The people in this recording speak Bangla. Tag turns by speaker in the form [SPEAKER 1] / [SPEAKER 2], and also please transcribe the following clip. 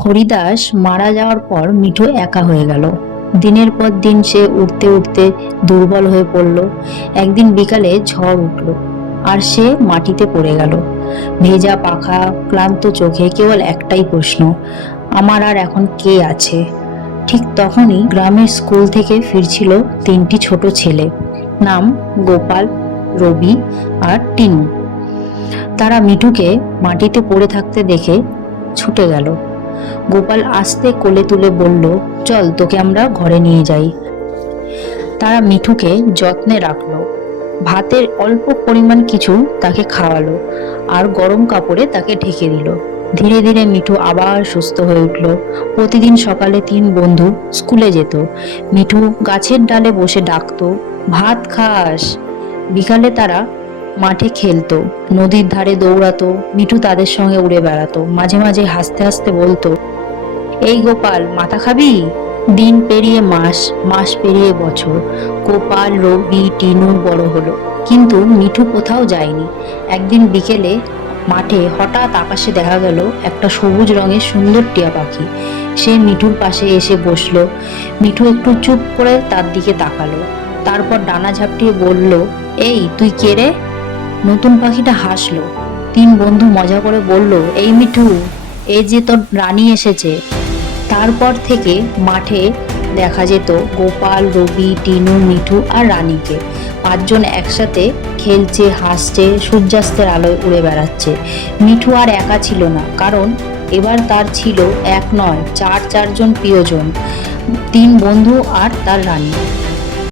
[SPEAKER 1] হরিদাস মারা যাওয়ার পর মিঠু একা হয়ে গেল। দিনের পর দিন সে উঠতে উঠতে দুর্বল হয়ে পড়ল। একদিন বিকালে ঝড় উঠল আর সে মাটিতে পড়ে গেল। ভেজা পাখা, ক্লান্ত চোখে কেবল একটাই প্রশ্ন, আমার আর এখন কে আছে? ঠিক তখনই গ্রামের স্কুল থেকে ফিরছিল তিনটি ছোট ছেলে। নাম গোপাল, রবি আর টিনু। তারা মিঠুকে মাটিতে পড়ে থাকতে দেখে ছুটে গেল। গোপাল আস্তে কোলে তুলে বলল, চল, তোকে আমরা ঘরে নিয়ে যাই। তারা মিঠুকে যত্নে রাখল। ভাতের অল্প পরিমাণ কিছু তাকে খাওয়ালো আর গরম কাপড়ে তাকে ঢেকে দিল। ধীরে ধীরে মিঠু আবার সুস্থ হয়ে উঠল। প্রতিদিন সকালে তিন বন্ধু স্কুলে যেত। মিঠু গাছের ডালে বসে ডাকতো, ভাত খাস। বিকালে তারা মাঠে খেলতো, নদীর ধারে দৌড়াতো, মিঠু তাদের সঙ্গে উড়ে বেড়াতো, মাঝে মাঝে হাসতে হাসতে বলতো, এই গোপাল, মাথা খাবি? দিন পেরিয়ে মাস মাস পেরিয়ে বছর, গোপাল, রবি, টিনু বড় হলো। কিন্তু মিঠু কোথাও যায়নি। একদিন বিকেলে মাঠে হঠাৎ আকাশে দেখা গেল একটা সবুজ রঙের সুন্দর টিয়া পাখি। সে মিঠুর পাশে এসে বসল। মিঠু একটু চুপ করে তার দিকে তাকালো। তারপর ডানা ঝাপটিয়ে বলল, এই, তুই কে রে? নতুন পাখিটা হাসলো। তিন বন্ধু মজা করে বলল, এই মিঠু, এই যে তোর রানী এসেছে। তারপর থেকে মাঠে দেখা যেত গোপাল, রবি, টিনু, মিঠু আর রানীকে। পাঁচজন একসাথে খেলছে, হাসছে, সূর্যাস্তের আলোয় উড়ে বেড়াচ্ছে। মিঠু আর একা ছিল না, কারণ এবার তার ছিল এক নয়, চার চারজন প্রিয়জন, তিন বন্ধু আর তার রানী।